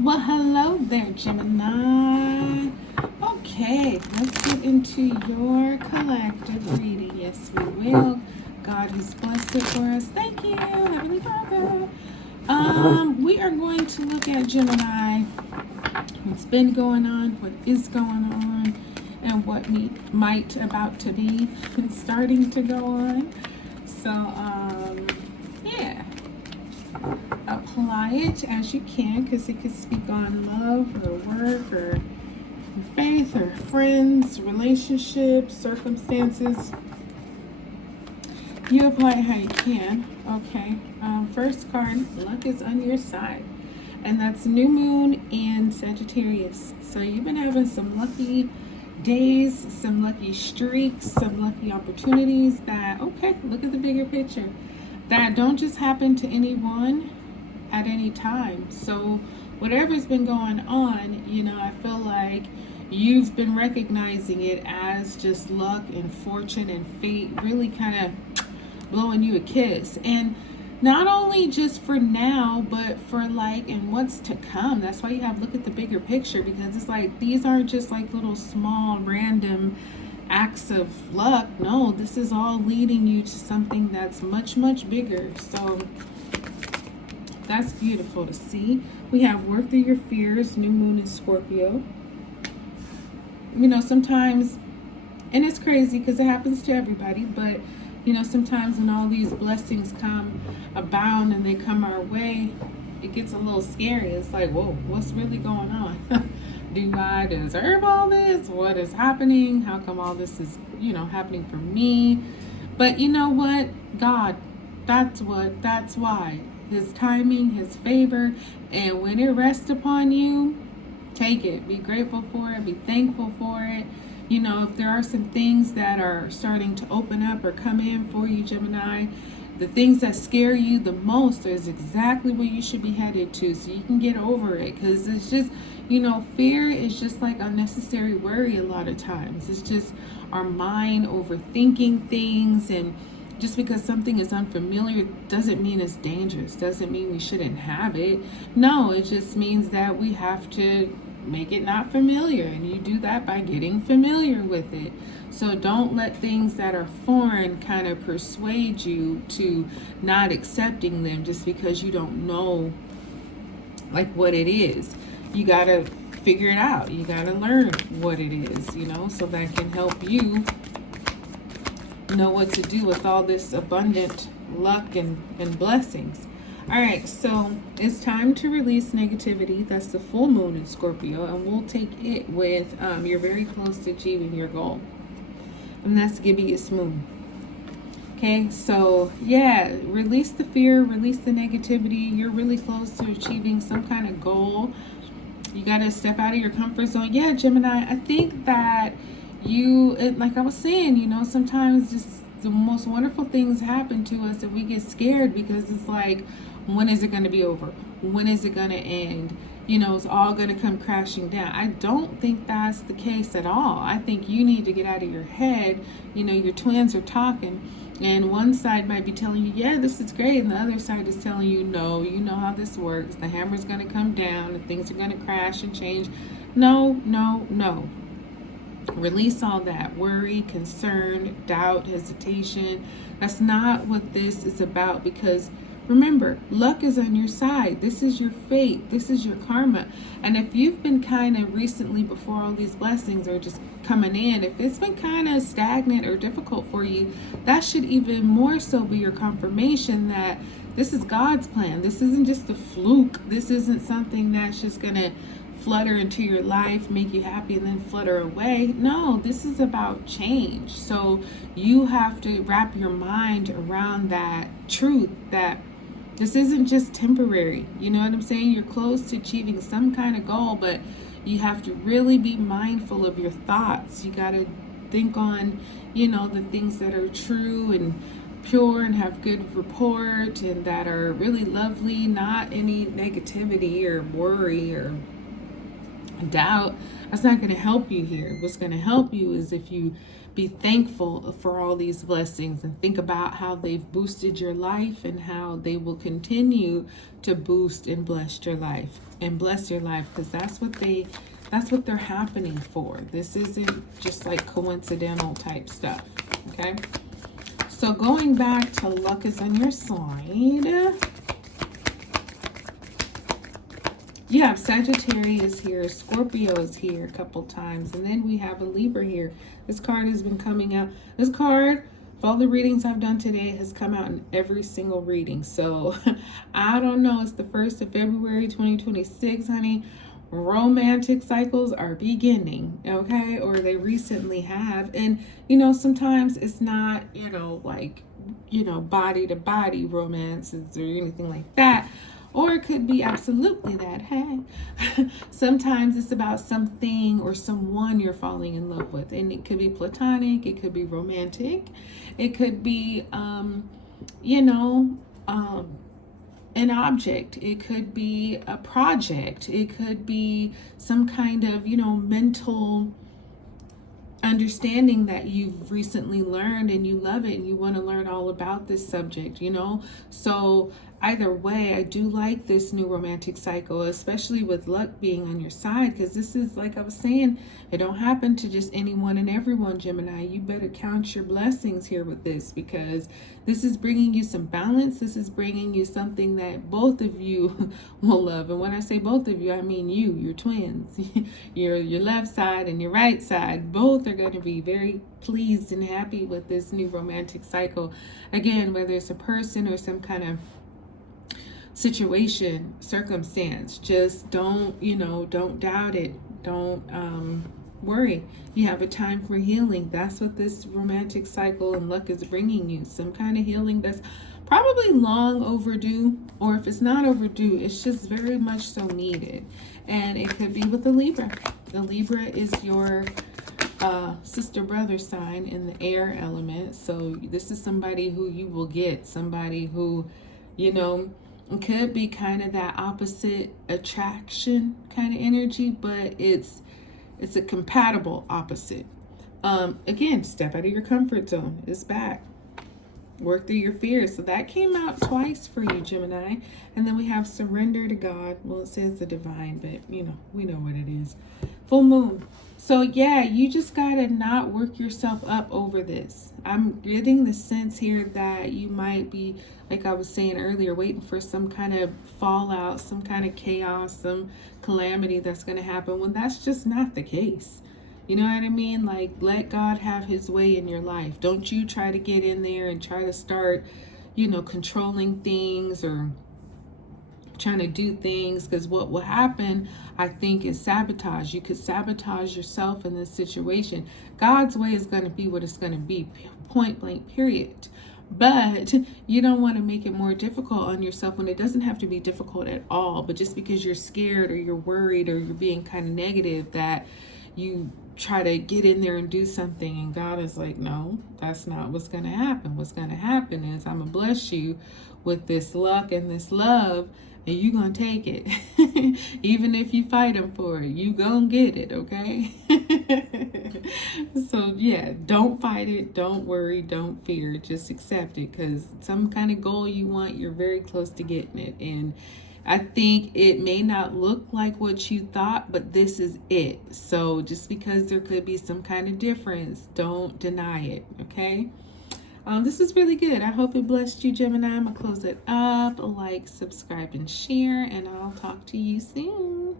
Well, hello there, Gemini. Okay, let's get into your collective reading. Yes, we will. God has blessed it for us. Thank you, Heavenly Father. We are going to look at Gemini, what's been going on, what is going on, and what might about to be starting to go on. So, yeah, apply it as you can, because it could speak on love or work or faith or friends, relationships, circumstances. You apply it how you can. Okay. First card, luck is on your side. And that's new moon and Sagittarius. So you've been having some lucky days, some lucky streaks, some lucky opportunities that, okay, look at the bigger picture, that don't just happen to anyone at any time. So whatever's been going on, I feel like you've been recognizing it as just luck and fortune and fate really kind of blowing you a kiss. And not only just for now, but for like and what's to come. That's why you have look at the bigger picture, because it's like these aren't just like little small random acts of luck. No, this is all leading you to something that's much, much bigger. So that's beautiful to see. We have work through your fears, new moon in Scorpio. Sometimes, and it's crazy because it happens to everybody, but sometimes when all these blessings come abound and they come our way, it gets a little scary. It's like, whoa, what's really going on? Do I deserve all this? What is happening? How come all this is, happening for me? But you know what? God, that's why. His timing, his favor, and when it rests upon you, take it. Be grateful for it. Be thankful for it. If there are some things that are starting to open up or come in for you, Gemini, the things that scare you the most is exactly where you should be headed to, so you can get over it. Because it's just, fear is just like unnecessary worry a lot of times. It's just our mind overthinking things, and just because something is unfamiliar doesn't mean it's dangerous, doesn't mean we shouldn't have it. No, it just means that we have to make it not familiar, and you do that by getting familiar with it. So don't let things that are foreign kind of persuade you to not accepting them just because you don't know like what it is. You gotta figure it out. You gotta learn what it is, so that can help you know what to do with all this abundant luck and blessings. All right, so it's time to release negativity. That's the full moon in Scorpio, and we'll take it with you're very close to achieving your goal, and that's Gibeon's moon. Okay, so yeah, release the fear, release the negativity. You're really close to achieving some kind of goal. You got to step out of your comfort zone. Yeah, Gemini, I think that like I was saying, sometimes just the most wonderful things happen to us and we get scared because it's like, when is it going to be over? When is it going to end? It's all going to come crashing down. I don't think that's the case at all. I think you need to get out of your head. Your twins are talking, and one side might be telling you, yeah, this is great, and the other side is telling you, no, you know how this works. The hammer's going to come down and things are going to crash and change. No, no, no. Release all that worry, concern, doubt, hesitation. That's not what this is about, because remember, luck is on your side. This is your fate. This is your karma. And if you've been kind of recently, before all these blessings are just coming in, if it's been kind of stagnant or difficult for you, that should even more so be your confirmation that this is God's plan. This isn't just a fluke. This isn't something that's just going to flutter into your life, make you happy, and then flutter away. No, this is about change. So you have to wrap your mind around that truth, that this isn't just temporary. You know what I'm saying? You're close to achieving some kind of goal, but you have to really be mindful of your thoughts. You got to think on, the things that are true and pure and have good report and that are really lovely, not any negativity or worry or Doubt, that's not going to help you here. What's going to help you is if you be thankful for all these blessings and think about how they've boosted your life and how they will continue to boost and bless your life because that's what they're happening for. This isn't just like coincidental type stuff. Okay, so going back to luck is on your side. Yeah, Sagittarius here, Scorpio is here a couple times, and then we have a Libra here. This card has been coming out. This card, for all the readings I've done today, has come out in every single reading. So I don't know. It's the 1st of February, 2026, honey. Romantic cycles are beginning, okay? Or they recently have. And, sometimes it's not, like, body to body romances or anything like that. Or it could be absolutely that. Hey, sometimes it's about something or someone you're falling in love with. And it could be platonic. It could be romantic. It could be, an object. It could be a project. It could be some kind of, mental understanding that you've recently learned and you love it and you want to learn all about this subject, So either way, I do like this new romantic cycle, especially with luck being on your side, because this is, like I was saying, it don't happen to just anyone and everyone, Gemini. You better count your blessings here with this, because this is bringing you some balance. This is bringing you something that both of you will love. And when I say both of you, I mean your twins. your left side and your right side. Both are going to be very pleased and happy with this new romantic cycle. Again, whether it's a person or some kind of situation, circumstance, just don't doubt it. Don't worry. You have a time for healing. That's what this romantic cycle and luck is bringing you. Some kind of healing that's probably long overdue, or if it's not overdue, it's just very much so needed. And it could be with the Libra. The Libra is your sister brother sign in the air element. So this is somebody who you will get, somebody who, it could be kind of that opposite attraction kind of energy, but it's a compatible opposite. Again, step out of your comfort zone. It's back. Work through your fears. So that came out twice for you, Gemini. And then we have surrender to God. Well, it says the divine, but we know what it is. Full moon. So yeah, you just gotta not work yourself up over this. I'm getting the sense here that you might be, like I was saying earlier, waiting for some kind of fallout, some kind of chaos, some calamity that's gonna happen, when that's just not the case. You know what I mean? Like, let God have his way in your life. Don't you try to get in there and try to start, controlling things or trying to do things, because what will happen, I think, is sabotage. You could sabotage yourself in this situation. God's way is going to be what it's going to be, point blank, period. But you don't want to make it more difficult on yourself when it doesn't have to be difficult at all. But just because you're scared or you're worried or you're being kind of negative, that you try to get in there and do something, and God is like, no, that's not what's going to happen. What's going to happen is I'm going to bless you with this luck and this love, and you gonna take it. Even if you fight him for it, you gonna get it, okay? So yeah, don't fight it, don't worry, don't fear, just accept it, because some kind of goal you want, you're very close to getting it. And I think it may not look like what you thought, but this is it. So just because there could be some kind of difference, don't deny it, okay? This is really good. I hope it blessed you, Gemini. I'm going to close it up. Like, subscribe, and share, and I'll talk to you soon.